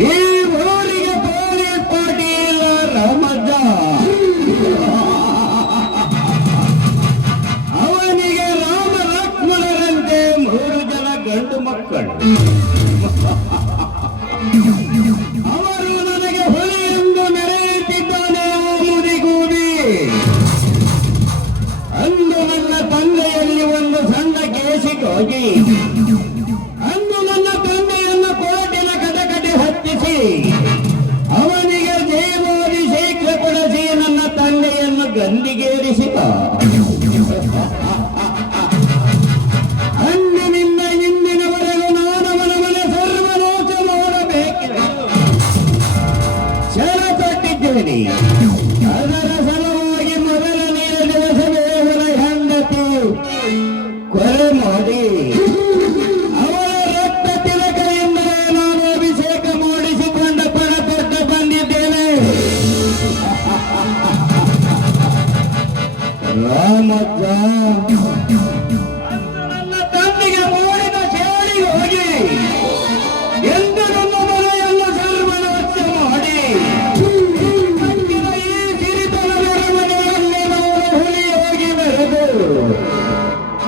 ಈ ಊರಿಗೆ ಪೊಲೀಸ್ ಪಾಟೀಲ ರಾಮಜ್ಜ, ಅವನಿಗೆ ರಾಮ ಲಕ್ಷ್ಮಣರಂತೆ 3 ಜನ ಗಂಡು ಮಕ್ಕಳು. ಅವರು ನನಗೆ ಹುಲಿ ಎಂದು ಮೆರೆಯುತ್ತಿದ್ದಾನೆ. ಮುದಿಗೂದಿ ಅಂದು ನನ್ನ ತಂದೆಯಲ್ಲಿ ಒಂದು ಸಣ್ಣ ಕೇಸಿಗೋಗಿ ಅಂದು ನನ್ನ ತಂದೆಯನ್ನು ಕೋಟಿನ ಕಟಕಟೆ ಹತ್ತಿಸಿ ಅವನಿಗೆ ದೇವಾಭಿಷೇಕ ಕೊಡಿಸಿ ನನ್ನ ತಂದೆಯನ್ನು ಗಂದಿಗೇರಿಸಿದ. ಅಂದಿನಿಂದ ಇಂದಿನವರೆಗೂ ನಾನವನ ಮನೆ ಸರ್ವನಾಶ ಮಾಡಬೇಕೆಂದು ಛಲ ತೊಟ್ಟಿದ್ದೇನೆ. ಅದರ ಸಲುವಾಗಿ ಮೊದಲನೆಯ ದಿವಸವೇ ಅವರ ಹೆಂಡತಿ ಕೊಲೆ ಮಾಡಿ ಅವರ ರಕ್ತ ತಿಲಕದಿಂದಲೇ ನಾನು ಅಭಿಷೇಕ ಮಾಡಿಸಿಕೊಂಡ ಪಣ ತೊಟ್ಟು ಬಂದಿದ್ದೇನೆ. ರಾಮಜ್ಜ ನನ್ನ ತಂದೆಗೆ ಮಾಡಿದ ಸೇಳಿಗೆ ಹೋಗಿ ಎಂದು ನನ್ನ ಮನೆಯನ್ನು ಸರ್ವನಾಶ ಮಾಡಿ ಈ ಸಿರಿತನದ ಮನೆಯಲ್ಲಿ ನಾವು ಹುಲಿಯಾಗಿ ಬೆಳೆದು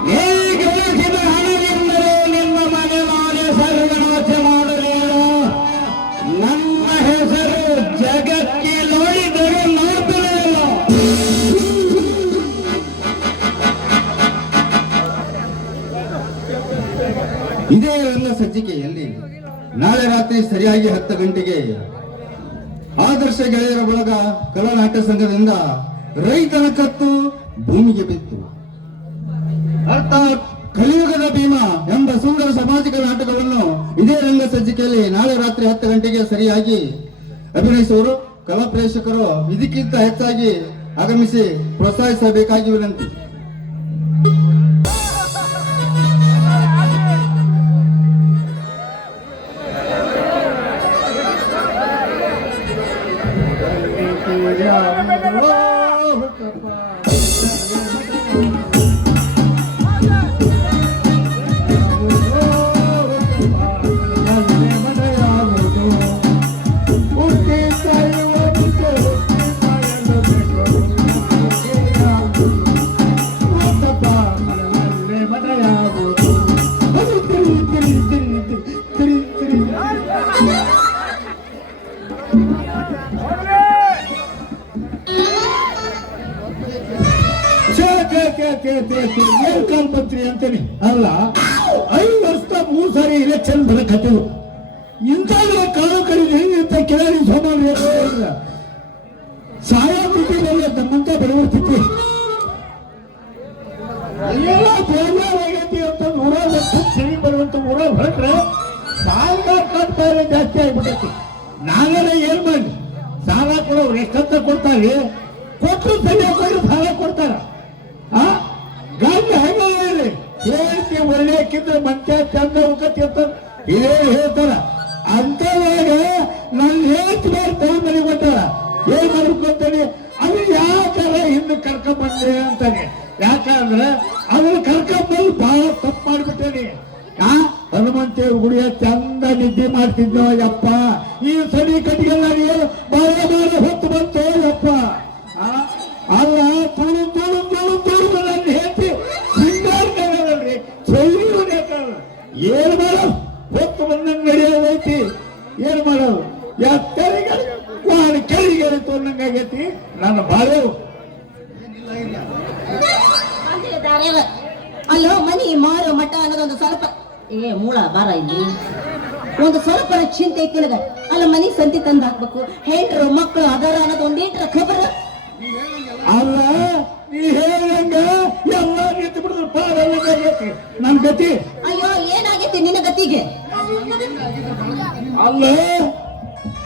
ನೀ ಗಳಿಸಿದ ಹಣದಿಂದಲೇ ನಿಮ್ಮ ಮನೆ ನಾನೇ ಸರ್ವನಾಶ ಮಾಡಲಿಲ್ಲ. ನನ್ನ ಹೆಸರು ಜಗಕ್ಕೆ ನೋಡಿದರೆ ನಾಲ್ಕನೆಯಲ್ಲ. ಇದೇ ರಂಗ ಸಜ್ಜಿಕೆಯಲ್ಲಿ ನಾಳೆ ರಾತ್ರಿ ಸರಿಯಾಗಿ 10 ಗಂಟೆಗೆ ಆದರ್ಶ ಗೆಳೆಯರ ಬಳಗ ಕಲಾ ನಾಟ್ಯ ಸಂಘದಿಂದ ರೈತನ ಕತ್ತು ಭೂಮಿಗೆ ಬಿತ್ತು ಅರ್ಥಾತ್ ಕಲಿಯುಗದ ಭೀಮ ಎಂಬ ಸುಂದರ ಸಾಮಾಜಿಕ ನಾಟಕವನ್ನು ಇದೇ ರಂಗ ಸಜ್ಜಿಕೆಯಲ್ಲಿ ನಾಳೆ ರಾತ್ರಿ 10 ಗಂಟೆಗೆ ಸರಿಯಾಗಿ ಅಭಿನಯಿಸುವರು. ಕಲಾ ಪ್ರೇಕ್ಷಕರು ಇದಕ್ಕಿಂತ ಹೆಚ್ಚಾಗಿ ಆಗಮಿಸಿ ಪ್ರೋತ್ಸಾಹಿಸಬೇಕಾಗಿ ವಿನಂತಿ. ಏನ್ ಕಾಲ್ಪತ್ರಿ ಅಂತಾನೆ ಅಲ್ಲ, 5 ವರ್ಷ 3 ಸಾರಿ ಇಲೆಕ್ಷನ್ ಬರಕತ್ತೇವು. ಇಂಥ ಕಾಲು ಕಡಿಮೆ ಅಂತ ಕೇಳಿ ಸೋಮಾರಿ ಸಹಾಯ ಬಿಟ್ಟಿರಲ್ಲ ನಮ್ಮಂತ ಬಡವರ ಸ್ಥಿತಿ. ಎಲ್ಲ ಆಗೈತಿ ಅಂತ 100 ಲಕ್ಷ ಸರಿ ಬರುವಂತ 100 ಹೊರಟ್ರೆ ಸಾಲಗಾರ ಕಾಡ್ತಾರೆ ಜಾಸ್ತಿ ಆಗ್ಬಿಟ್ಟೈತಿ. ನಾವೆಲ್ಲ ಏನ್ ಮಾಡಿ ಸಾಲ ಕೊಡೋರು ಎಷ್ಟಂತ ಕೊಡ್ತಾರೆ, ಕೊಟ್ಟರು ಸರಿಯಾಗಿ ಸಾಲ ಕೊಡ್ತಾರ. ಗಂಡ ಹೆಂಗ ಹೇಳ್ತಿ ಒಳ್ಳೆಯಕ್ಕಿದ್ರೆ ಮತ್ತೆ ಚಂದ ಉಕ್ಕತಿ ಅಂತ ಇದೇ ಹೇಳ್ತಾರ. ಅಂತವಾಗ ನನ್ನ ಹೇಳ್ತಿ ಬೇರೆ ಮನೆಗೆ ಕೊಟ್ಟಾರ. ಏನ್ ಮಾಡ್ಕೊಂತಾನೆ, ಅದು ಯಾಕಾರ ಹಿಂದೆ ಕರ್ಕೊಂಬಂದ್ರೆ ಅಂತಾನೆ. ಯಾಕಂದ್ರೆ ಅದನ್ನ ಕರ್ಕೊಂಬಂದು ಬಹಳ ತಪ್ಪು ಮಾಡ್ಬಿಟ್ಟೇನೆ. ಹನುಮಂತೇವ್ ಗುಡಿಯ ಚಂದ ನಿದ್ದೆ ಮಾಡ್ತಿದ್ನೋ ಯಪ್ಪ. ಈ ಸಡಿ ಕಟ್ಟಿಗೆಲ್ಲ ಬಾಳ ಬಾಳ ಹೊತ್ತು ಬಂತು ಯಪ್ಪ. ಅಲ್ಲ ತುಳು ತುಳು ತುಳು ತುಳು ನನ್ನ ಹೇಳ್ತಿ ಸಿಂಗಾರಲ್ರಿ ಚೌರಿ ಏನ್ ಮಾಡೋದು, ಹೊತ್ತು ಬಂದಂಗೆ ನಡೆಯೋದೈತಿ. ಏನ್ ಮಾಡೋದು, ಕೆಳಗೆ ತೊಂದಂಗಾಗೈತಿ ನನ್ನ ಬಾಳೆವು. ಅಲ್ಲೋ ಮನಿ ಮಾರು ಮಠ ಅನ್ನೋದೊಂದು ಸ್ವಲ್ಪ ಮೂಳ ಬಾರ ಇಲ್ಲಿ ಒಂದು ಸ್ವಲ್ಪ ಚಿಂತೆ ಐತಿ ನನಗ. ಅಲ್ಲ ಮನಿ ಸಂತಿ ತಂದು ಹಾಕ್ಬೇಕು, ಹೆಂಡ್ರು ಮಕ್ಕಳು ಅದಾರ ಅನ್ನೋದು ಒಂದೇಂಟ್ರ ಖಬರ. ಅಲ್ಲ ನೀ ಹೇಳಂಗ ಎಲ್ಲ ನಿಂತು ಬಿಡಿದ್ರು ಪಾರೈತಿ ನನ್ ಗತಿ. ಅಯ್ಯೋ ಏನಾಗೈತಿ ನಿನ್ನ ಗತಿಗೆ? ಅಲ್ಲ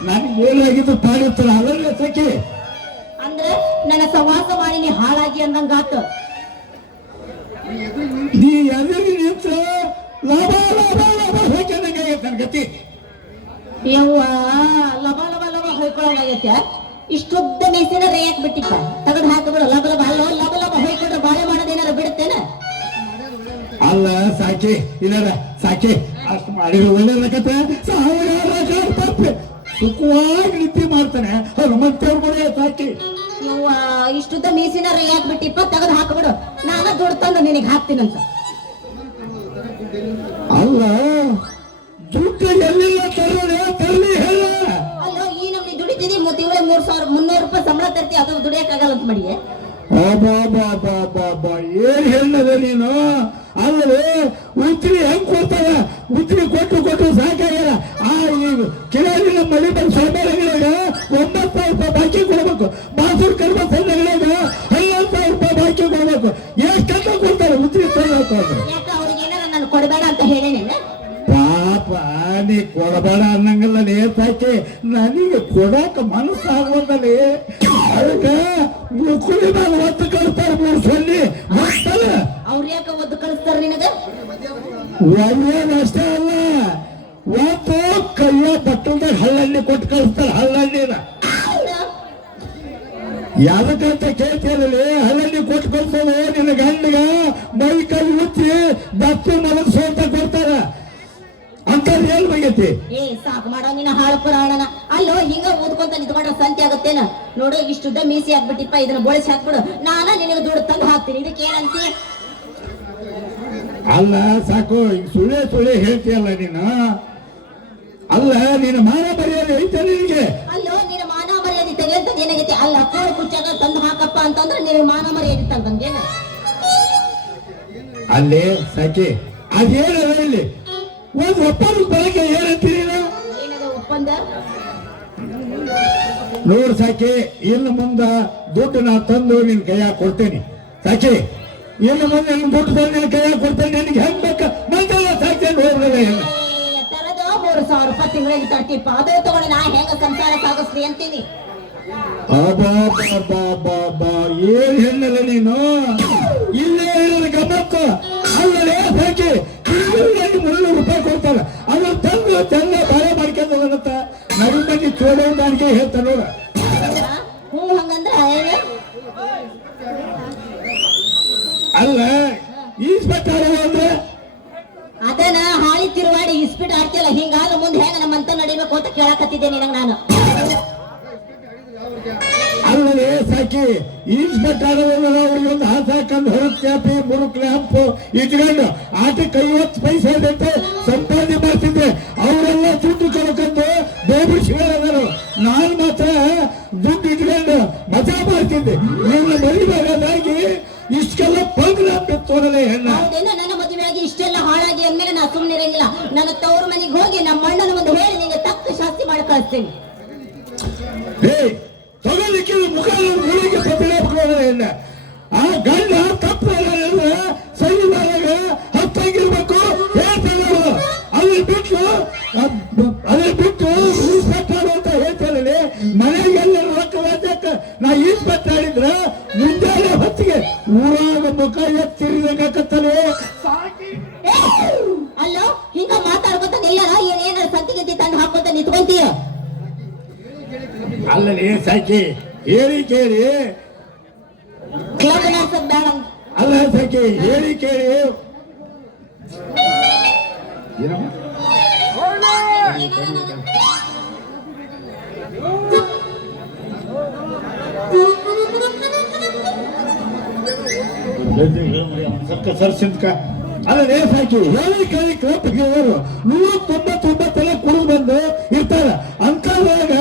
ನನಗೆ ಏನಾಗಿದ್ದು ಪಾಡಿರ್ತಾರ ಅದನ್ನ ಸಖಿ ಅಂದ್ರೆ ನನ್ನ ಸವಾಸ ಮಾಡಿ ನೀ ಹಾಳಾಗಿ ಅಂದ ಬಂದಂಗಾತ. ನೀ ಎದುರು ನಿಂತ ಲಾಭ ಲಾಭ ಲಾಭ ಹೋಗ್ಯಂಗೆ ನನ್ನ ಗತಿ. ಯವ್ವ ಲಬ ಲಬ ಲಬ ಹೊಯ್ಕೊಳಂಗಾಗೈತೆ. ಇಷ್ಟುದ್ದ ಮೀಸಿನ ರೇಯಕ್ ಬಿಟ್ಟಿಪ್ಪ ತಗದ್ ಹಾಕಬಿಡು. ಲಬ ಲಬ ಅಲ್ಲೋ ಲಬ ಲಬ ಹೊಯ್ಕೊಂಡ್ರೆ ಬಾಳೆ ಮಾಡೋದೇನಾರ ಬಿಡುತ್ತೇನ? ಅಲ್ಲ ಸಾಕಿ ಇದಾರ ಸಾಕಿ ಅಷ್ಟು ಮಾಡಿದ್ರೆ ಒಳ್ಳೇದಕತ್ತೆ. ಸಾವಿರಾರು ತಪ್ಪೆ ಸುಖವಾಗಿ ನಿದ್ದೆ ಮಾಡ್ತಾನೆ ಹನುಮಂತೇವ್ರು ಕೂಡ ಸಾಕಿ. ಯವ್ವ ಇಷ್ಟುದ್ದ ಮೀಸಿನ ರೇಯಕ್ ಬಿಟ್ಟಿಪ್ಪ ತಗದ್ ಹಾಕಬಿಡು. ನಾನ ದುಡ್ಡು ತಂದು ನಿನಗೆ ಹಾಕ್ತೀನಂತ. ಅಲ್ಲ ದುಡ್ಡು ಎಲ್ಲಿಲ್ಲ ತರಲಿ ಹೇಳ. ಅಲ್ಲೋ ಈ ನಮ್ನಿ ದುಡಿತೀನಿ ತಿಂಗಳಿಗೆ 3,300 ರೂಪಾಯಿ ಸಂಬಳ ತರ್ತಿ, ಅದು ದುಡಿಯಕ್ಕಾಗಲ್ಲ ಅಂತ ಮಾಡಿ. ಏನ್ ಹೇಳದ ನೀನು? ಅಲ್ಲದೆ ಉತ್ರಿ ಹೆಂಗ್ ಕೊಡ್ತಾರ? ಉತ್ರಿ ಕೊಟ್ಟು ಸಾಕಾಗ್ಯಾರ. ಆ ಈಗ ಕಿರಾಣಿನ ಮಳಿ ಬಂದು ಸೋಮಾರಿಗಳಾಗ 9,000 ರೂಪಾಯಿ ಬಾಕಿ ಕೊಡ್ಬೇಕು. ಬಾಸೂರ್ ಕರ್ಮ ಸಂಘಗಳಾಗ 11,000 ರೂಪಾಯಿ ಬಾಕಿ ಕೊಡ್ಬೇಕು. ಎಷ್ಟಂತ ಕೊಡ್ತಾರೆ ಉತ್ರಿ ತಗೋತಾರೆ? ಯಾಕ ಅವ್ರಿಗೆ ಏನಾರ ನಾನು ಕೊಡಬೇಡ ಅಂತ ಹೇಳೇನೇನ? ಪಾಪ ನೀ ಕೊಡಬೇಡ ಅನ್ನಂಗಲ್ಲ ಸಾಕಿ. ನನಗೆ ಕೊಡಾಕ ಮನಸ್ಸಾಗುವುದಲ್ಲಿ ಅದಕ್ಕೆ ಮುಕ್ಕುಳಿ ಮೇಲೆ ಒತ್ತು ಕಳಿಸ್ತಾರೆ. 3 ಸೊನ್ನೆ ಮತ್ತಲ್ಲ ಅವ್ರ ಯಾಕ ಒದ್ದು ಕಳಿಸ್ತಾರ ನಿನಗ? ಅಷ್ಟೇ ಅಲ್ಲ, ಒಂದು ಕೈಯ ಬಟ್ಟಲ್ದಾಗ ಹಳ್ಳಣ್ಣಿ ಕೊಟ್ಟು ಕಳಿಸ್ತಾರೆ. ಹಳ್ಳಣ್ಣಿನ ಯಾವ್ದಕ್ಕಂತ ಕೇಳ್ತೀರಲ್ಲಿ? ಹಳ್ಳಣ್ಣಿ ಕೊಟ್ಟು ಕಳ್ಸೋದು ನಿನ್ನ ಗಂಡಿಗ ಮೈ ಕೈ ಉಚ್ಚಿ ಬತ್ತು ಮಲಗಿಸೋ ಅಂತ ಕೊಡ್ತಾರ. ಅಂತ ಏನ್ ಬೈಗೈತಿ? ಏ ಸಾಕು ಮಾಡೋ ನಿನ್ನ ಹಾಳು ಪುರಾಣನ. ಅಲ್ಲೋ ಹಿಂಗ ಓದ್ಕೊಂತ ನಿಂತ್ಕೊಂಡ್ರೆ ಸಂತೆ ಆಗುತ್ತೇನ? ನೋಡು ಇಷ್ಟುದ್ದ ಮೀಸಿ ಹಾಕ್ಬಿಟ್ಟಿಪ್ಪ, ಇದನ್ನ ಬೋಳಿಸಿ ಹಾಕ್ಬಿಡು. ನಾನ ನಿನಗೆ ದುಡ್ಡು ತಂದು ಹಾಕ್ತೀನಿ. ಇದಕ್ಕೆ ಏನಂತಿ? ಅಲ್ಲ ಸಾಕು, ಈಗ ಸುಳ್ಳೆ ಹೇಳ್ತೀಯಲ್ಲ ನೀನು. ಅಲ್ಲ ನೀನು ಮಾನ ಮರ್ಯಾದೆ ಐತೆ ನಿನಗೆ? ಅಲ್ಲೋ ನಿನ್ನ ಮಾನ ಮರ್ಯಾದೆ ತೆಗೆಯಂತದ್ ಏನಾಗೈತಿ? ಅಲ್ಲ ಕೋಳು ಕುಚ್ಚಾಗ ತಂದು ಹಾಕಪ್ಪ ಅಂತಂದ್ರೆ ನಿನ್ನ ಮಾನ ಮರ್ಯಾದೆ ತಂದೇನ? ಅಲ್ಲಿ ಸಾಕಿ ಅದೇನದ ಇಲ್ಲಿ ಒಂದು ಒಪ್ಪಂದ ಬರಕ್ಕೆ ಏನಂತೀರಿ? ಏನದ ಒಪ್ಪಂದ? ನೋಡ್ ಸಾಕಿ, ಇನ್ನು ಮುಂದ ದುಡ್ಡು ನಾ ತಂದು ನಿನ್ ಕೈಯಾಗ ಕೊಡ್ತೇನೆ ಸಾಕಿ. ಇನ್ನು ಮುಂದೆ ನಿನ್ ದುಡ್ಡು ತಂದು ನಿನ್ ಕೈಯಾಗ ಕೊಡ್ತೇನೆ. ನಿನಗೆ ಹೆಂಗ್ ಬೇಕ ಮಂದೆಲ್ಲ ಸಾಕ್ತೇನೆ ಹೋಗ್ರಲ್ಲ. ತರದ 3,000 ರೂಪಾಯಿ ತಿಂಗಳಿಗೆ ತರ್ತಿಪ್ಪ, ಅದು ತಗೊಂಡು ನಾ ಹೆಂಗ ಸಂಸಾರ ಸಾಗಿಸ್ರಿ ಅಂತೀನಿ. ಏನ್ ಹೆಣ್ಣಲ್ಲ ನೀನು? ಇಲ್ಲೇ ಇರೋದು ಗಮ್ಮತ್ತು. ಅಲ್ಲೇ ಸಾಕಿ 300 ರೂಪಾಯಿ ಕೊಡ್ತಾರ. ಅದ್ರ ತಂದು ಚಂದ ಬಾಳೆ ಮಾಡ್ಕೊಂಡ ನಡು ಮಂದಿ ಚೋಡಾಣಿಕೆ ಹೇಳ್ತಾರ ನೋಡ. ಹ್ಞೂ ಹಂಗಂದ್ರ ಅಲ್ಲ ಈಸ್ಪಟ್ಟಾರ ಅಂದ್ರೆ ಅದನ್ನ ಹಾಳಿ ತಿರುವಾಡಿ ಇಸ್ಪಿಟ್ ಆಡ್ತಿಯಲ್ಲ, ಹಿಂಗಾದ ಮುಂದೆ ಹೆಂಗ ನಮ್ಮಂತ ನಡಿಬೇಕು ಅಂತ ಕೇಳಕತ್ತಿದ್ದೆ ನಿನಗ ನಾನು. ಅಲ್ಲದೆ ಸಾಕಿ ಈಸ್ಪಟ್ಟಾಡೋದ್ರ ಅವ್ರಿಗೆ ಒಂದು ಹಾಸ ಹಾಕೊಂಡು ಹೊರಗ್ ಚಾಪಿ ಮುರುಕ್ಲೆ ಹಂಪು ಇಟ್ಕೊಂಡು ಆಟಕ್ಕೆ 50 ಪೈಸೆ ಇದಂತೆ ಸಂಪಾದನೆ ಮಾಡ್ತಿದ್ದೆ. ಅವರೆಲ್ಲ ದುಡ್ಡು ಕಳ್ಕೊಂಡು ಬೇಬಿ ಸಿಗಲಾದರು. ನಾನು ಮಾತ್ರ ದುಡ್ಡು ಇಟ್ಕೊಂಡು ಮಜಾ ಮಾಡ್ತಿದ್ದೆ. ನನ್ನ ಮರಿಬೇಕಾದಾಗಿ ಇಷ್ಟೆಲ್ಲ ಪಂಗ್ಲ ತೋರಲೇ ಹೆಣ್ಣ. ಹೌದೇನೋ, ನನ್ನ ಮದುವೆಯಾಗಿ ಇಷ್ಟೆಲ್ಲ ಹಾಳಾಗಿ ಅಂದ್ಮೇಲೆ ನಾ ಸುಮ್ಮನೆ ಇರಂಗಿಲ್ಲ. ನನ್ನ ತವ್ರ ಮನೆಗೆ ಹೋಗಿ ನಮ್ಮ ಅಣ್ಣನ ಮುಂದೆ ಹೇಳಿ ನಿಂಗೆ ತಕ್ಕ ಶಾಸ್ತಿ ಮಾಡಿ ಕಳಿಸ್ತೇನೆ. ತಗೊಳ್ಳಿಕ್ಕೆ ಮುಖ ಮುಳಿಗೆ ಬದಲಾಗ ಹೆಣ್ಣ. ಆ ಗಂಡ ತಪ್ಪು ಸೈನ್ಯದಾಗ ಹತ್ತಂಗಿರ್ಬೇಕು ಹೇಳ್ತಾನೆ. ಅದ್ರ ಬಿಟ್ಟು ಈಸ್ಪೆಟ್ಟಾಡು ಅಂತ ಹೇಳ್ತಾನೆ. ಮನೆಗೆಲ್ಲ ರೊಕ್ಕ ವಾಚಕ ನಾ ಈಸ್ಪೆಟ್ಟಾಡಿದ್ರ ಮುಂಜಾನೆ ಹೊತ್ತಿಗೆ ಊರಾಗ ಮುಖ ಎತ್ತಿರಿದಾಗತ್ತಲೆ. ಅಲ್ಲೋ ಹಿಂಗ ಮಾತಾಡ್ಕೊತ ನಿಲ್ಲ, ಏನೇನ ಸಂತಿಗೆ ತಂದು ಹಾಕೋತ ನಿಂತ್ಕೊಂತೀಯ? ಅಲ್ಲೇ ಸಾಕಿ ಹೇಳಿ ಕೇಳಿ ಕ್ಲಬ್ ನಡ್ಸೋದ್ ಬೇಡ. ಅಲ್ಲ ಸಾಕಿ ಹೇಳಿ ಕೇಳಿ ಸರ್ಸಿಂತ ಅಲ್ಲೇ ಸಾಕಿ ಹೇಳಿ ಕೇಳಿ ಕ್ಲಬ್ ಹೇಳೋರು 199 ಕುಡಿದು ಬಂದು ಇರ್ತಾರ. ಅಂತವಾಗ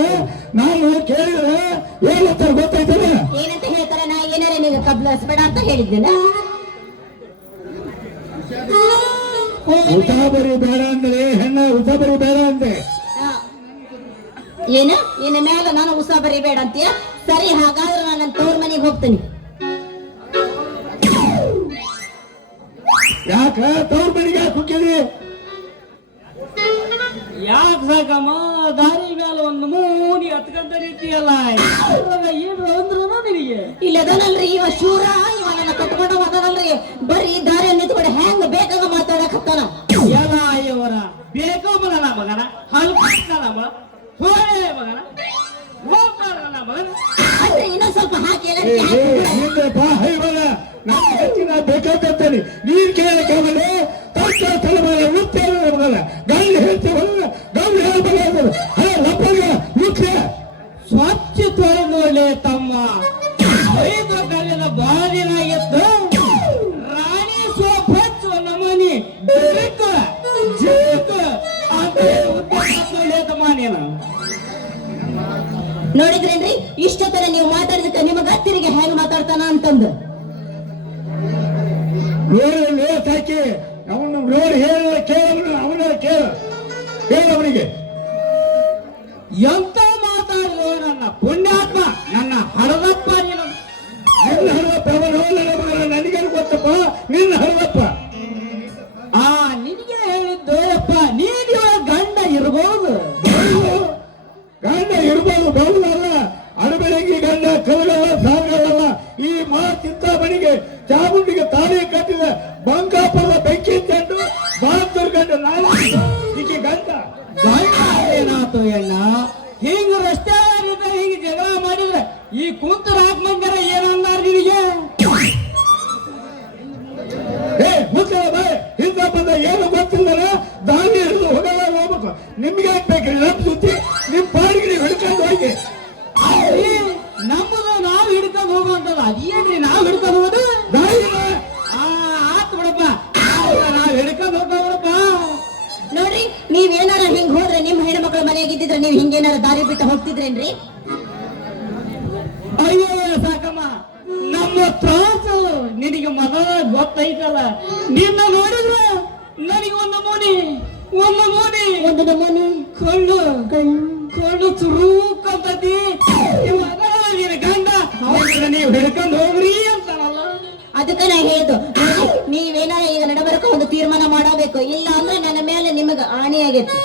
ನಾನು ಕೇಳಿದ್ರೆ ಹೇಳ್ತಾರ ಗೊತ್ತಾಯ್ತಲ್ಲ ಏನಂತ ಹೇಳ್ತಾರ? ನಾ ಏನಾರ ನಿನಗೆ ಕಬ್ಲಿಸ್ಬೇಡ ಅಂತ ಹೇಳಿದ್ದೇನೆ. ಉಸಾಬರಿ ಬೇಡ ಅಂದ್ರೆ ಹೆಣ್ಣ ಉಸಾಬರಿ ಬೇಡ ಅಂದೆ. ಏನ ಇನ್ನು ಮೇಲೆ ನಾನು ಉಸ ಬರಿಬೇಡ ಅಂತೀಯ? ಸರಿ, ಹಾಗಾದ್ರೆ ನಾನು ನನ್ನ ತವ್ರ ಮನೆಗೆ ಹೋಗ್ತೀನಿ. ಯಾಕ ತವ್ರ ಮನೆಗೆ ಯಾಕೆ ಹೋಗ್ತೀರಿ? ಯಾಕೆ ಸಾಕಮ್ಮ, ದಾರಿ ಮೇಲೆ ಒಂದು ಮೂನಿ ಹತ್ಕಂತ ರೀತಿಯಲ್ಲ ಏನು ಅಂದ್ರು ನಿನಗೆ? ಇಲ್ಲದನಲ್ರಿ ಇವ ಶೂರ, ಇವ ಮುಂದೆ ಬಾ ಹೈವಲ್ಲ ನಾನು ಹೆಚ್ಚಿನ ಬೇಕಾಗ್ತೇನೆ ನೀನ್ ಕೇಳಕ್ಕೆ ಆಮೇಲೆ ತಕ್ಷಣ ತಲೆಮಾರ ಉತ್ತೇಜನ ಗಂಡು ಹೇಳ್ತೇವಲ್ಲ ಗಂಡು ಹೇಳ್ಬಲ್ಲ ಲಪ್ಪಗ ಮುಖ್ಯ ಸ್ವಚ್ಛ ತೊಳೆದೋಳೆ ತಮ್ಮ ಐದು ಕಲ್ಲಿನ ಬಾದಿನಾಗಿತ್ತು ರಾಣಿ ಸ್ವಚ್ಛ ನಮನಿ ಜಿಕ್ಕ ಜಿಕ್ಕ ಅಂತ ಉದ್ಯೋಗ ತಮ್ಮ ನೀನು ನೋಡಿದ್ರೇನ್ರಿ ಇಷ್ಟೊತ್ತರ ನೀವು ಮಾತಾಡಿದಕ್ಕೆ ನಿಮಗ ತಿರುಗಿ ಹೆಂಗ್ ಮಾತಾಡ್ತಾನ ಅಂತಂದು ನೋಡಿ ಸಾಕಿ ಅವನು ನೋಡಿ ಹೇಳ ಕೇಳವನು ಅವನ ಕೇಳವನಿಗೆ ಎಂತ ಮಾತಾಡಿದ್ರು ನನ್ನ ಪುಣ್ಯಾತ್ಮ ನನ್ನ ಹರದಪ್ಪ ನೀನು ನಿನ್ನ ಹರದಪ್ಪ ಅವನು ನನಗೇನು ಗೊತ್ತಪ್ಪ ನಿನ್ನ ಹರದಪ್ಪ ನಿನಗೆ ಹೇಳಿದ್ದು ಅಪ್ಪ ನೀನು ಗಂಡ ಇರ್ಬೋದು ಗಂಡ ಇರ್ಬೋದು ಬರುವುದಲ್ಲ ಅಡಬೆಳಗಿ ಗಂಡ ಕಲಗಲ್ಲ ಸಾಗಲ್ಲ ಈ ಚಿಂತಾಮಣಿಗೆ ಚಾಮುಂಡಿಗೆ ತಾಳಿ ಕಟ್ಟಿದ ಬಂಕಾಪುರದ ಬೆಂಕಿ ಚೆಂಡು ಬಹದ್ದೂರ್ ಗಂಡ ನಾನು ಈಕೆ ಗಂಡ ಗಂಡ ಏನಾತು ಎಣ್ಣ ಹಿಂಗ ರಸ್ತೆ ಹಿಂಗ ಜಗಳ ಮಾಡಿದ್ರೆ ಈ ಕುಂತ ರಾಜ್ಮಂಗರ ಏನಂದಾರ ನಿನಗೆ ಮುಚ್ಚಲ ಬಾಯ್ ಹಿಂದ ಬಂದ ಏನು ಗೊತ್ತಿಲ್ಲ ದಾಳಿ ಹಿಡಿದು ಹೋಗಲ್ಲ ಹೋಗ್ಬೇಕು ನಿಮ್ಗೆ ಆಗ್ಬೇಕ್ರಿ ನಮ್ಮ ಸುದ್ದಿ ನಿಮ್ ಪಾಡಿಗೆ ನೀವು ಹಿಡ್ಕೊಂಡು ಹೋಗಿ ನಮ್ಮದು ನಾವು ಹಿಡ್ಕೊಂಡು ಹೋಗುವಂತದ ಅದೇನ್ರಿ ನಾವು ಹಿಡ್ಕೊಂಡು ಹೋಗೋದು ದಾಳಿನ ಆತ್ ಬಿಡಪ್ಪ ನಾವ್ ಹಿಡ್ಕೊಂಡು ಹೋಗೋಣಪ್ಪ ನೋಡ್ರಿ ನೀವೇನಾರ ಹಿಂಗ್ ಹೋದ್ರೆ ನಿಮ್ ಹೆಣ್ಮಕ್ಳ ಮನೆಯಾಗಿದ್ದಿದ್ರೆ ನೀವ್ ಹಿಂಗೇನಾರ ದಾರಿ ಬಿಟ್ಟು ಹೋಗ್ತಿದ್ರೇನ್ರಿ ಅಯ್ಯೋ ಸಾಕಮ್ಮ ನಮ್ಮ ತ್ರಾಸು ನಿನಗೆ ಮೊದಲ ಗೊತ್ತೈತಲ್ಲ ನಿನ್ನ ನೋಡಿದ್ರೆ ನನಗೆ ಒಂದು ನಮೂನಿ ಕಳ್ಳು ಚುರುಕಂತತಿ ನಿನ್ನ ಗಂಡ ನೀವು ಹಿಡ್ಕೊಂಡು ಹೋಗ್ರಿ ಅಂತಾನಲ್ಲ ಅದಕ್ಕೆ ನಾ ಹೇಳಿದ್ದು ನೀವೇನಾರ ಈಗ ನಡಬರಕ ಒಂದು ತೀರ್ಮಾನ ಮಾಡಬೇಕು ಇಲ್ಲ ಅಂದ್ರೆ ನನ್ನ ಮೇಲೆ ನಿಮಗ ಆಣೆ ಆಗೈತಿ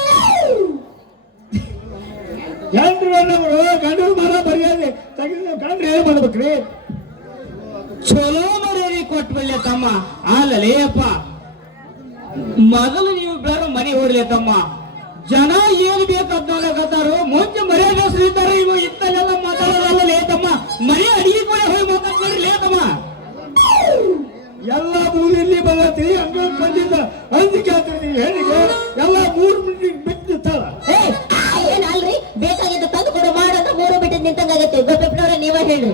ಯಂತ್ರವರು ಗಂಡು ಮರ ಮರ್ಯಾದೆ ತೆಗೆದು ಗಂಡ್ರು ಏನ್ ಮಾಡ್ಬೇಕ್ರಿ ಚಲೋ ಮರ್ಯಾದೆ ಕೊಟ್ಬಿಡ್ಲೆ ತಮ್ಮ ಅಲ್ಲಲೇ ಅಪ್ಪ ಮೊದಲು ನೀವು ಬೇರೆ ಮನೆ ಹೊಡ್ಲೆ ತಮ್ಮ ಜನ ಏನ್ ಬೇಕಂತಾರು ಮುಂಚೆ ಮರ್ಯಾದೆ ಸುರಿತಾರೆ ಇವು ಇತ್ತಲೆಲ್ಲ ಮಾತಾಡೋದಲ್ಲ ಲೇ ತಮ್ಮ ಮನೆ ಅಡಿಗೆ ಕೂಡ ಹೋಗಿ ಮಾತಾಡ್ಬೇಡ್ರಿ ಲೇ ತಮ್ಮ ಎಲ್ಲ ಮೂರಲ್ಲಿ ಬಂದತಿ ಹಂಗ ಬಂದಿದ್ದ ಅಂಜಿಕೆ ಆಗ್ತದೆ ಹೇಳಿಗೆ ಎಲ್ಲ 3 ಮಿನಿಟ್ ಬಿಟ್ಟಿರ್ತಾರ ಏನಲ್ರಿ ಬೇಕಾಗಿದ್ದ ತಂದು ಕೊಡು ಮಾಡೋದು 3 ಬಿಟ್ಟು ನಿಂತಂಗಾಗತ್ತೆ ಗೊಬ್ಬೆಪ್ನವ್ರ ನೀವ ಹೇಳ್ರಿ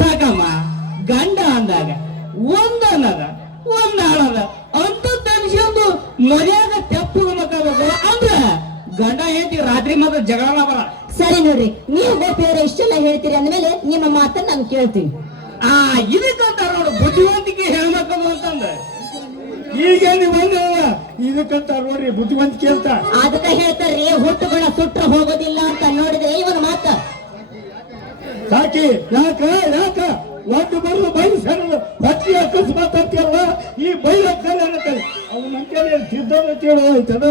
ಸಾಕಮ್ಮ ಗಂಡ ಅಂದಾಗ ಒಂದನ್ನದ ಒಂದಾಳದ ಅಂತ ತನ್ಸ್ಕೊಂಡು ಮನ್ಯಾಗ ತೆಪ್ಪಗ ಮಕ್ಕಬೇಕು ಅಂದ್ರ ಗಂಡ ಹೇಳ್ತಿ ರಾತ್ರಿ ಮಾತ್ರ ಜಗಳ ಬರ ಸರಿ ನೋಡ್ರಿ ನೀವು ಗೋಪಿಯವರ ಇಷ್ಟೆಲ್ಲ ಹೇಳ್ತೀರಿ ಅಂದ್ಮೇಲೆ ನಿಮ್ಮ ಮಾತನ್ನ ನಾನು ಕೇಳ್ತೀನಿ ಇದಕ್ಕಂತಾರ ನೋಡು ಬುದ್ಧಿವಂತಿಕೆ ಹೆಣ್ಮಕ್ಕಳು ಅಂತಂದ ಈಗ ನೀವು ಇದಕ್ಕಂತ ನೋಡ್ರಿ ಬುದ್ಧಿವಂತಿಕೆ ಅಂತ ಅದಕ್ಕ ಹೇಳ್ತಾರ್ರಿ ಹುಟ್ಟುಗಳ ಸುಟ್ರ ಹೋಗೋದಿಲ್ಲ ಅಂತ ನೋಡಿದ್ರೆ ಇವನ ಮಾತ ಸಾಕಿ ಯಾಕ ಒಂದು ಬರಲು ಬಯಲು ಹೊಟ್ಟಿ ಅಕಸ್ಮಾತ್ ಅಂತೀಯಲ್ಲ ಈ ಬೈಲಕ್ಕಲ್ಲ ಅನ್ನತ್ತೇಳಿ ಅವನಂತೇಳಿ ಸಿದ್ಧಂತೇಳಿ ಹೋಯ್ತದ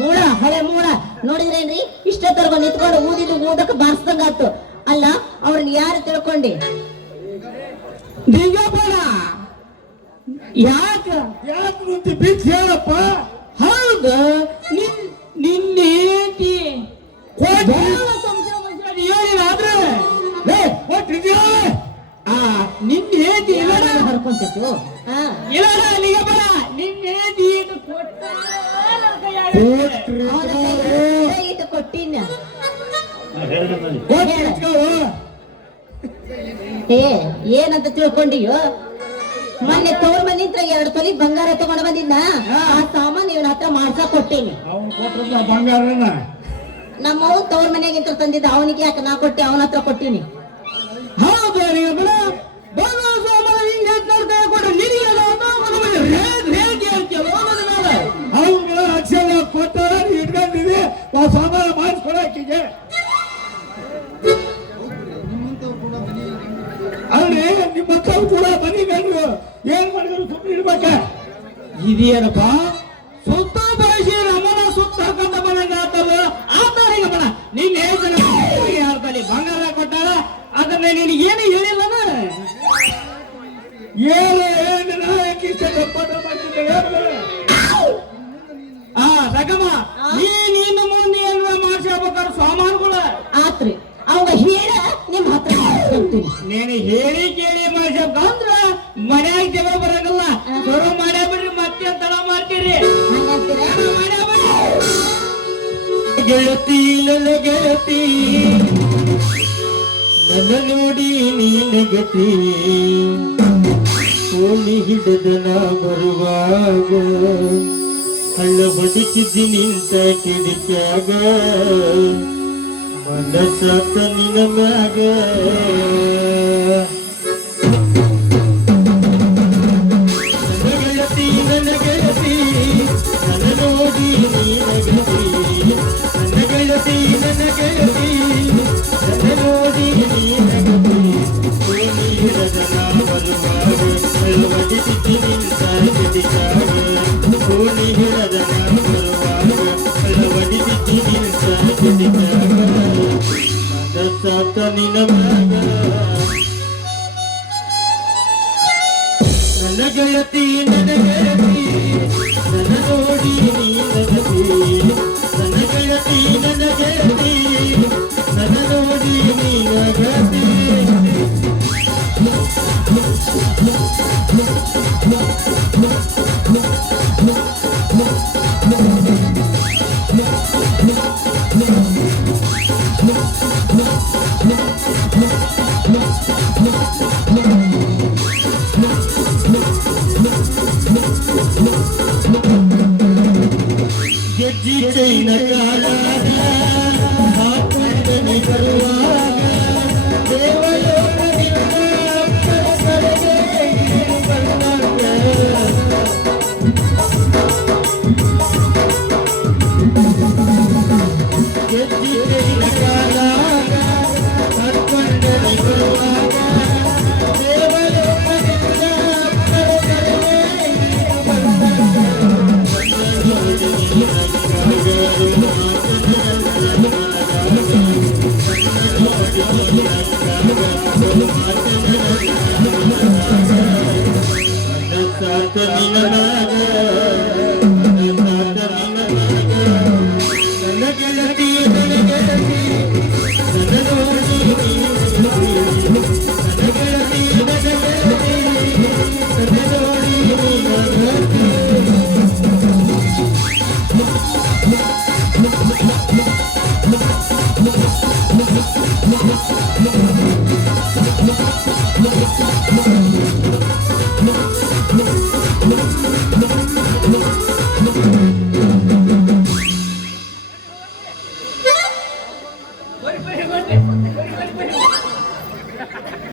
ಮೂಳ ಹಳೆ ಮೂಳ ನೋಡಿದ್ರೇನ್ರಿ ಇಷ್ಟೊತ್ತರ್ಗ ನಿಂತ್ಕೊಂಡು ಊದಕ್ಕೆ ಬಾರಿಸ್ದಂಗಾತು ಅಲ್ಲ ಅವ್ರನ್ನ ಯಾರು ತಿಳ್ಕೊಂಡಿ ನಿಂಗಪ್ಪನ ಯಾಕೆ ಮುಂದೆ ಬಿಚ್ಚ ಹೇಳಪ್ಪ ಹೌದು ನಿನ್ನೇತಿ ನಿನ್ನೇತಿ ಹರ್ಕೊಂತಿತ್ತು ಇಲ್ಲ ನಿಂಗಪ್ಪನ ನಿನ್ನೇತಿ ಇದು ಕೊಟ್ಟಿನ ಏನಂತ ತಿಳ್ಕೊಂಡಿಯೋ ಮೊನ್ನೆ ತೋರ್ ಮನಿಂತ್ರ 2 ತೊಲಿ ಬಂಗಾರ ತಗೊಂಡ್ ಬಂದಿದ್ನ ಆ ಸಾಮಾನ್ ಇವನ ಹತ್ರ ಮಾಡ್ಸಕ್ ಕೊಟ್ಟೇನಿ ಬಂಗಾರನ ನಮ್ಮವ್ ತೋರ್ ಮನೆಯಾಗಿಂತ ತಂದಿದ್ದ ಅವನಿಗೆ ಯಾಕೆ ನಾ ಕೊಟ್ಟೆ ಅವನ ಹತ್ರ ಕೊಟ್ಟಿನಿ ಹೌದು ಅಕ್ಷರ ಕೊಟ್ಟ ಇಟ್ಕೊಂಡಿದೆ ಸಾಮಾನು ಮಾಡಿಸ್ಕೊಳಕಿಗೆ ಅಲ್ರಿ ನಿಮ್ಮಂತವ್ರು ಕೂಡ ಮನಿ ಗಂಡು ಏನ್ ಮಾಡಿದ್ರು ಸುಮ್ಮನೆ ಇಡ್ಬೇಕ ಇದೇನಪ್ಪ ಸುತ್ತ ಬಳಸಿ ನಮ್ಮನ ಸುತ್ತ ಹಾಕೊಂಡ ಮನೆಗೆ ಆತವ ಆತಾರ ಈಗ ಮನ ನಿನ್ನ ಹೇಳ್ತಾನೆ ಬಂಗಾರ ಕೊಟ್ಟಾಳ ಅದನ್ನ ನೀನು ಏನು ಹೇಳಿಲ್ಲ ಸಗಮ್ಮ ನೀನು ಮುಂದೆ ಏನ್ರ ಮಾಡ್ಸ್ಬೇಕಾದ್ರೆ ಸಾಮಾನುಗಳ ಆತ್ರಿ ಅವಾಗ ಹೇಳ ನಿಮ್ ಹತ್ರ ನೀನು ಹೇಳಿ ಕೇಳಿ ಮಾಡ್ಸಬೇಕಂದ್ರ ಮನ್ಯಾಗ ಜಗಳ ಬರಂಗಿಲ್ಲ ಶುರು ಮಾಡ್ಯಾ ಬಿಡ್ರಿ ಮತ್ತೆ ತಡ ಮಾಡ್ತೀರಿ ಹಂಗಂತೀರಾ? ಮಾಡ್ಯಾ ಬಿಡ್ರಿ. ಗೆಳತಿ ನನ್ನ ಗೆಳತಿ ನನ್ನ ನೋಡಿ ನೀನಗತಿ ಓಣಿ ಹಿಡಿದ ನಾ ಬರುವಾಗ ಹಳ್ಳ ಹೊಡಿತಿದ್ದಿ ನಿಂತ ಕಿಡಿಕ್ಯಾಗ ಮನಸಾತ ನಿನ ಮ್ಯಾಗ ನನ್ನ ಗೆಳತಿ ನನ್ನ ಗೆಳತಿ ನನ್ನ ನೋಡಿ ನೀನಗತಿ ನನ್ನ ಗೆಳತಿ ನನ್ನ ಗೆಳತಿ ನನ್ನ ನೋಡಿ ನೀನಗತಿ ಓಣಿ ಹಿಡಿದ ನಾ ಬರುವಾಗ ಹಳ್ಳ ಹೊಡಿತಿದ್ದಿ ನಿಂತ ಕಿಡಿಕ್ಯಾಗ ಓಣಿ ಹಿಡಿದ ನಾ ಬರುವಾಗ ಹಳ್ಳ ಹೊಡಿತಿದ್ದಿ ನಿಂತ ಕಿಡಿಕ್ಯಾಗ ಮನಸಾತ ನಿನ ಮ್ಯಾಗ ನನ್ನ ಗೆಳತಿ ನನ್ನ ಗೆಳತಿ ನನ್ನ ನೋಡಿ ನೀನಗತಿ ನನ್ನ ಗೆಳತಿ ನನ್ನ ಗೆಳತಿ ನನ್ನ ನೋಡಿ ನೀನಗತಿ ಗೆಜ್ಜಿ ಚೈನ ಕಾಲಾಗ ಹಾಕೊಂಡನೆ ಬರುವಾಗ ದೇವಲೋಕದಿಂದ ಕಡೆಗೆ ಇಳಿದು ಬಂದಾಗ ಗೆಜ್ಜಿ ಚೈನ ಕಾಲಾಗ ಹಾಕೊಂಡನೆ ಬರುವಾಗ ದೇವಲೋಕದಿಂದ ಕಡೆಗೆ ಇಳಿದು ಸಾತ ನಿನ ಮ್ಯಾಗ ಸಾತ ನಿನ ಮ್ಯಾಗ ನನ್ನ ಗೆಳತಿ ನನ್ನ ಗೆಳತಿ ನನ್ನ ನೋಡಿ ನೀನಗತಿ ನನ್ನ ಗೆಳತಿ ನನ್ನ ಗೆಳತಿ ನನ್ನ ನೋಡಿ ನೀನಗತಿ